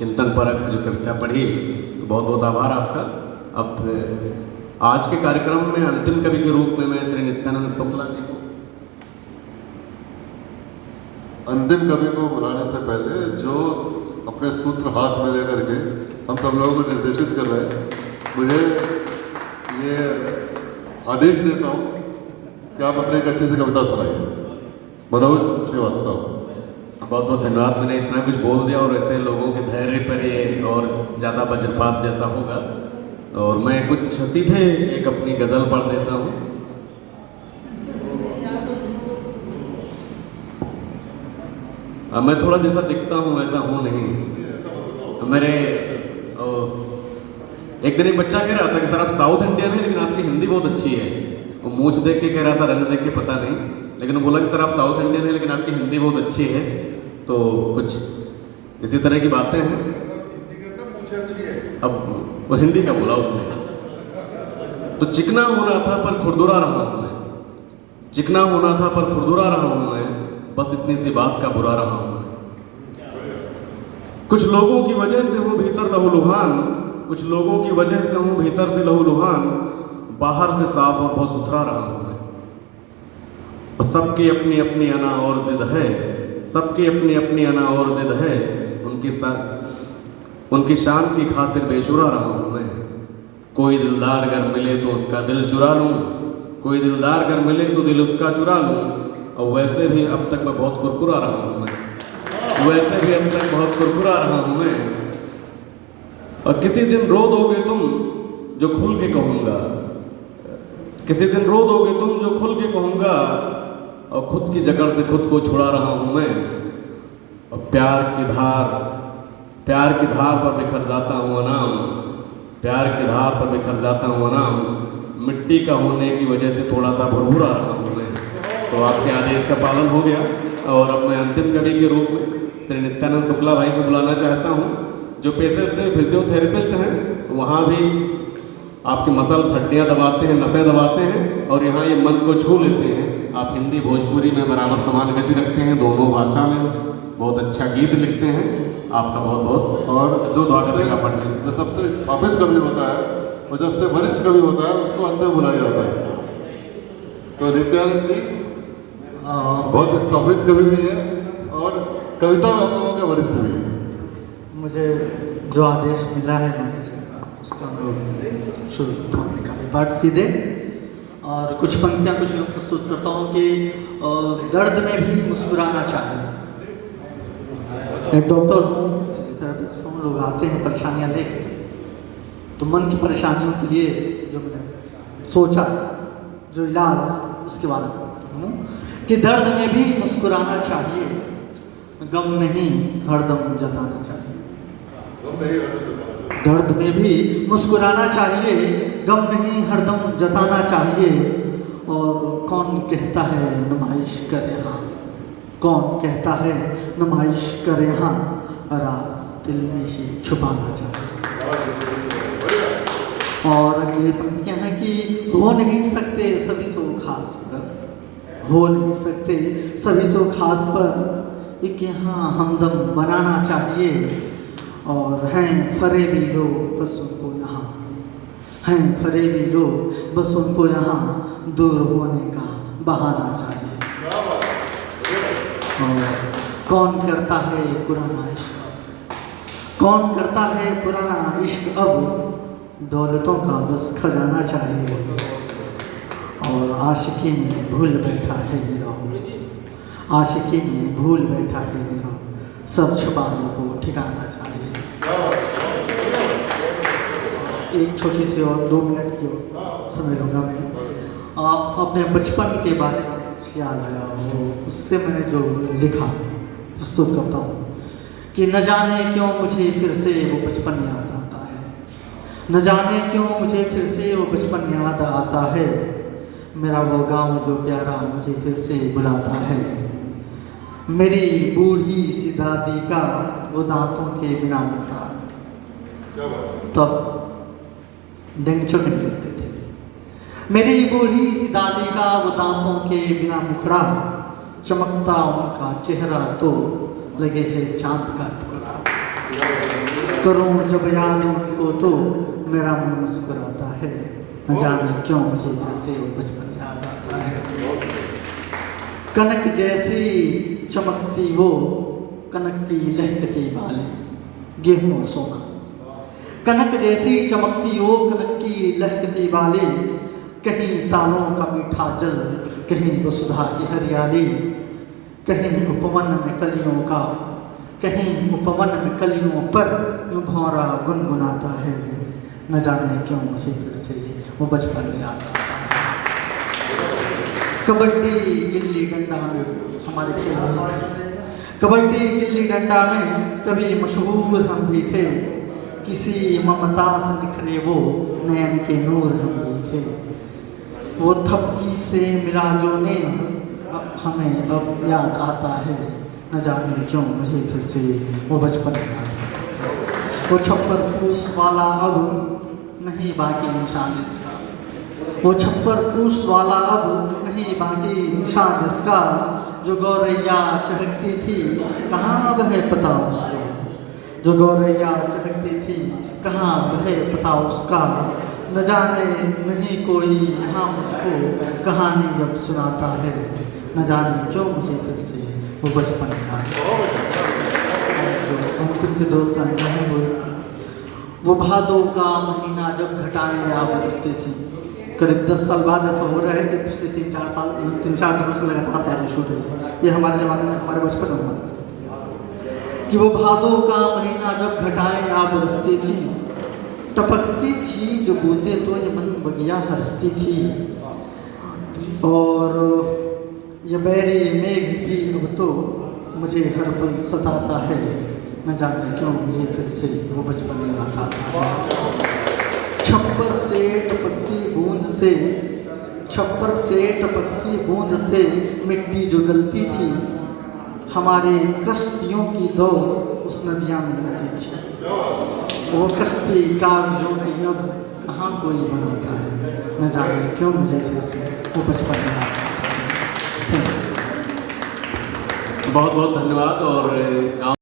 चिंतन परक जो कविता पढ़ी, तो बहुत बहुत आभार आपका। अब आज के कार्यक्रम में अंतिम कवि के रूप में मैं श्री नित्यानंद शुक्ला जी को, अंतिम कवि को बुलाने से पहले जो अपने सूत्र हाथ में लेकर के हम सब लोगों को निर्देशित कर रहे हैं, मुझे ये आदेश देता हूँ कि आप अपने एक अच्छी सी कविता सुनाइए। मनोज श्रीवास्तव। बहुत बहुत धन्यवाद। मैंने इतना कुछ बोल दिया और ऐसे लोगों के धैर्य पर ये और ज़्यादा वज्रपात जैसा होगा, और मैं कुछ सीधे एक अपनी गज़ल पढ़ देता हूँ। मैं थोड़ा जैसा दिखता हूँ वैसा हूँ नहीं। मेरे एक दिन एक बच्चा कह रहा था कि सर आप साउथ इंडियन हैं लेकिन आपकी हिंदी बहुत अच्छी है। वो मूछ देख के कह रहा था, रंग देख के पता नहीं, लेकिन वो बोला कि सर आप साउथ इंडियन हैं लेकिन आपकी हिंदी बहुत अच्छी है। तो कुछ इसी तरह की बातें हैं। अब वो हिंदी का बोला उसने। तो चिकना होना था पर खुरदुरा रहा हूँ मैं, चिकना होना था पर खुरदुरा रहा हूँ मैं, बस इतनी सी बात का बुरा रहा हूँ मैं। कुछ लोगों की वजह से हूँ भीतर लहूलुहान, कुछ लोगों की वजह से हूँ भीतर से लहूलुहान, बाहर से साफ और बहुत सुथरा रहा हूँ मैं। और सबकी अपनी अपनी अना और जिद है, सबकी अपनी अपनी अना और जिद है, उनकी शान की खातिर बेशुरा रहा हूँ मैं। कोई दिलदार अगर मिले तो उसका दिल चुरा लूँ, कोई दिलदार अगर मिले तो दिल उसका चुरा लूँ। और वैसे भी अब तक मैं बहुत कुरकुरा रहा हूँ मैं, वैसे भी अब तक बहुत कुरकुरा रहा हूँ मैं। और किसी दिन रो दोगे तुम जो खुल के कहूँगा, किसी दिन रो दोगे तुम जो खुल के कहूँगा, और खुद की जकड़ से खुद को छुड़ा रहा हूँ मैं। और प्यार की धार पर बिखर जाता हूँ अनाम, प्यार की धार पर बिखर जाता हूँ अनाम, मिट्टी का होने की वजह से थोड़ा सा भुरभुरा रहा हूँ मैं। तो आपके आदेश का पालन हो गया। और अब मैं अंतिम कवि के रूप में श्री नित्यानंद शुक्ला भाई को बुलाना चाहता हूँ, जो पेशे से फिजियोथेरेपिस्ट हैं। वहाँ भी आपकी मसल्स हड्डियाँ दबाते हैं, नसें दबाते हैं, और यहाँ ये मन को छू लेते हैं। आप हिंदी भोजपुरी में बराबर समान गति रखते हैं, दोनों भाषा में बहुत अच्छा गीत लिखते हैं। आपका बहुत बहुत और जो सबसे स्थापित कवि होता है और सबसे वरिष्ठ कवि होता है उसको अंत में बुलाया जाता है। तो नित्यानंद जी बहुत स्थापित कवि भी है और कविता में हम लोगों के वरिष्ठ भी है। मुझे जो आदेश मिला है मन से उसका अनुरोध शुरू होने का पाठ सीधे और कुछ पंक्तियाँ कुछ यूँ प्रस्तुत करता हूँ कि दर्द में भी मुस्कुराना चाहिए। मैं डॉक्टर हूँ, फिजियोथेरेपिस्ट हूँ, लोग आते हैं परेशानियाँ लेके, तो मन की परेशानियों के लिए जो मैंने सोचा जो इलाज उसके बारे में बताता हूँ कि दर्द में भी मुस्कुराना चाहिए, गम नहीं हरदम जताना चाहिए। दर्द में भी मुस्कुराना चाहिए, गम नहीं हरदम जताना चाहिए। और कौन कहता है नुमाइश कर यहाँ, कौन कहता है नुमाइश कर यहाँ, राज दिल में ही छुपाना चाहिए। और अगली पंक्तियाँ हैं कि हो नहीं सकते सभी तो खास पर, हो नहीं सकते सभी तो खास पर, एक यहाँ हमदम बनाना चाहिए। और हैं फरेबी लोग बस उनको यहाँ, हैं फरेबी लोग बस उनको यहाँ दूर होने का बहाना चाहिए। और कौन करता है पुराना इश्क, कौन करता है पुराना इश्क अब, दौलतों का बस खजाना चाहिए। और आशिकी में भूल बैठा है निराह, आशिकी में भूल बैठा है निराह, सब छुपाने को ठिकाना चाहिए। एक छोटी सी और 2 मिनट की और समय लूँगा मैं। अपने बचपन के बारे में ख्याल आया वो, उससे मैंने जो लिखा प्रस्तुत करता हूँ कि न जाने क्यों मुझे फिर से वो बचपन याद आता है, न जाने क्यों मुझे फिर से वो बचपन याद आता है। मेरा वो गांव जो प्यारा मुझे फिर से बुलाता है, मेरी बूढ़ी सी दादी का वो दांतों के बिना मुखड़ा, तब डेंचर नहीं लगते थे। मेरी बूढ़ी सी दादी का वो दांतों के बिना मुखड़ा, चमकता उनका चेहरा तो लगे है चांद का टुकड़ा। करूं जब याद उनको तो मेरा मन मुस्कुराता है, न जाने क्यों मुझे फिर से वो बचपन याद आता है। कनक जैसी चमकती वो, कनक की लहकती बाली, गेहूं और सोना। कनक जैसी चमकती वो, कनक की लहकती बाली, कहीं तालों का मीठा जल, कहीं वसुधा की हरियाली, कहीं उपवन में कलियों का, कहीं उपवन में कलियों पर यूं भौरा गुनगुनाता है, न जाने क्यों मुझे फिर से वो बचपन याद आता है। कबड्डी गिल्ली डंडा में हमारे खेल थे। कबड्डी गिल्ली डंडा में कभी मशहूर हम भी थे, किसी ममता से निखरे वो नयन के नूर हम भी थे। वो थपकी से मिला जो ने हमें अब याद आता है, न जाने क्यों मुझे फिर से वो बचपन याद आता है। वो छप्पर पूस वाला अब नहीं बाकी निशान इसका, वो छप्पर पूस वाला अब नहीं बाकी निशान जिसका, जो गौरैया चहकती थी कहाँ वह पता उसका, जो गौरैया चहकती थी कहाँ वह पता उसका, न जाने नहीं कोई यहाँ मुझको कहानी जब सुनाता है, न जाने क्यों मुझे फिर से वो बचपन याद। अंतिम के दोस्त हैं वो भादों का महीना जब घटाएं आ बरसती थी। करीब 10 साल बाद ऐसा हो रहा है कि पिछले 3-4 दिनों से लगातार बारिश हो रही है। ये हमारे ज़माने में, हमारे बचपन में हुआ कि वो भादों का महीना जब घटाएं आ बरसती थी, टपकती थी जो बूंदे तो ये मन बगिया हरसती थी, और ये बैरी मेघ भी अब तो मुझे हर पल सताता है, न जाने क्यों मुझे फिर से वो बचपन याद आता है। छप्पर से टपकती बूंद से, छप्पर से टपकती बूंद से मिट्टी जो गलती थी, हमारे कश्तियों की दौड़ उस नदियाँ में मिलती थी। वो कश्ती कागजों की अब कहाँ कोई बनाता है, न जाने क्यों मुझे फिर से वो बचपन याद आता है। बहुत बहुत धन्यवाद। और इस गाँव